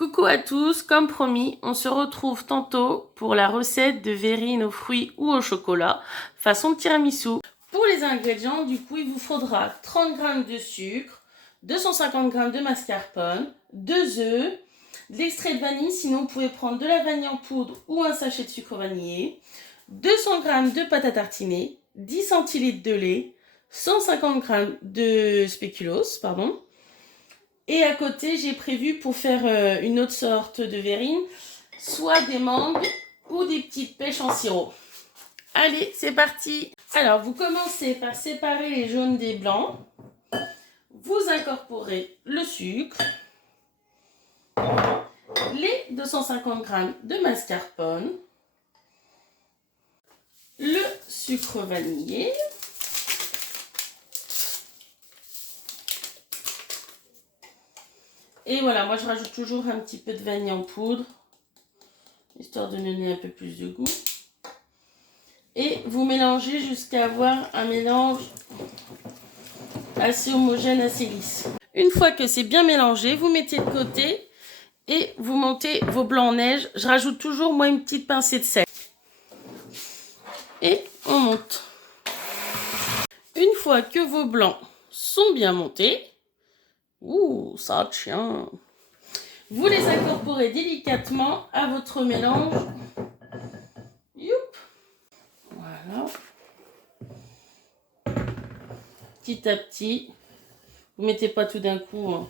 Coucou à tous, comme promis, on se retrouve tantôt pour la recette de verrine aux fruits ou au chocolat, façon tiramisu. Pour les ingrédients, du coup, il vous faudra 30 g de sucre, 250 g de mascarpone, 2 œufs, de l'extrait de vanille, sinon vous pouvez prendre de la vanille en poudre ou un sachet de sucre vanillé, 200 g de pâte à tartiner, 10 centilitres de lait, 150 g de spéculoos, Et à côté, j'ai prévu pour faire une autre sorte de verrine, soit des mangues ou des petites pêches en sirop. Allez, c'est parti! Alors, vous commencez par séparer les jaunes des blancs. Vous incorporez le sucre, les 250 g de mascarpone, le sucre vanillé, et voilà, moi je rajoute toujours un petit peu de vanille en poudre, histoire de donner un peu plus de goût. Et vous mélangez jusqu'à avoir un mélange assez homogène, assez lisse. Une fois que c'est bien mélangé, vous mettez de côté et vous montez vos blancs en neige. Je rajoute toujours moi une petite pincée de sel. Et on monte. Une fois que vos blancs sont bien montés, ouh, ça tient. Vous les incorporez délicatement à votre mélange. Youp. Voilà. Petit à petit. Vous mettez pas tout d'un coup. Hein.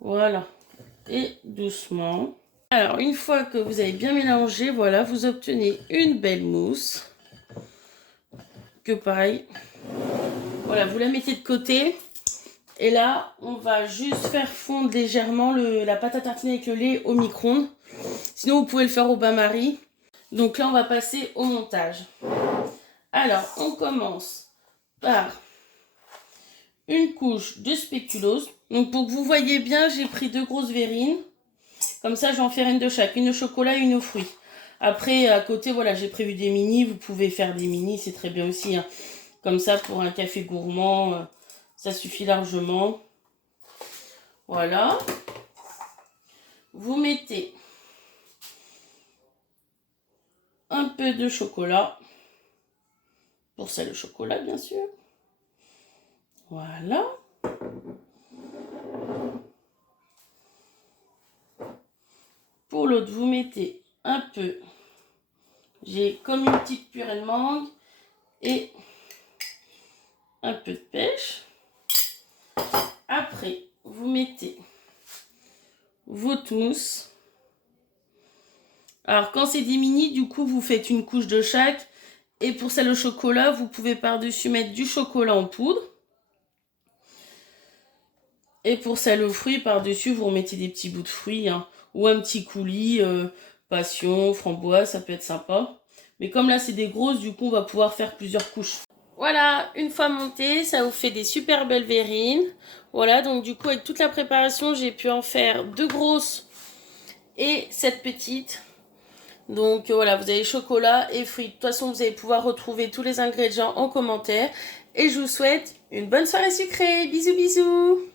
Voilà. Et doucement. Alors, une fois que vous avez bien mélangé, voilà, vous obtenez une belle mousse. Que pareil. Voilà, vous la mettez de côté. Et là, on va juste faire fondre légèrement la pâte à tartiner avec le lait au micro-ondes. Sinon, vous pouvez le faire au bain-marie. Donc là, on va passer au montage. Alors, on commence par une couche de spéculoos. Donc, pour que vous voyez bien, j'ai pris 2 grosses verrines. Comme ça, je vais en faire une de chaque. Une au chocolat et une aux fruits. Après, à côté, voilà, j'ai prévu des mini. Vous pouvez faire des mini, c'est très bien aussi. Hein. Comme ça, pour un café gourmand, ça suffit largement. Voilà. Vous mettez un peu de chocolat. Pour ça, le chocolat, bien sûr. Voilà. Pour l'autre, vous mettez un peu. J'ai comme une petite purée de mangue et un peu de pêche. Après, vous mettez votre mousse. Alors, quand c'est des mini, du coup, vous faites une couche de chaque. Et pour celle au chocolat, vous pouvez par-dessus mettre du chocolat en poudre. Et pour celle aux fruits, par-dessus, vous remettez des petits bouts de fruits. Hein, ou un petit coulis, passion, framboise, ça peut être sympa. Mais comme là, c'est des grosses, du coup, on va pouvoir faire plusieurs couches. Voilà, une fois monté, ça vous fait des super belles verrines. Voilà, donc du coup, avec toute la préparation, j'ai pu en faire 2 grosses et 7 petites. Donc voilà, vous avez chocolat et fruits. De toute façon, vous allez pouvoir retrouver tous les ingrédients en commentaire. Et je vous souhaite une bonne soirée sucrée. Bisous, bisous!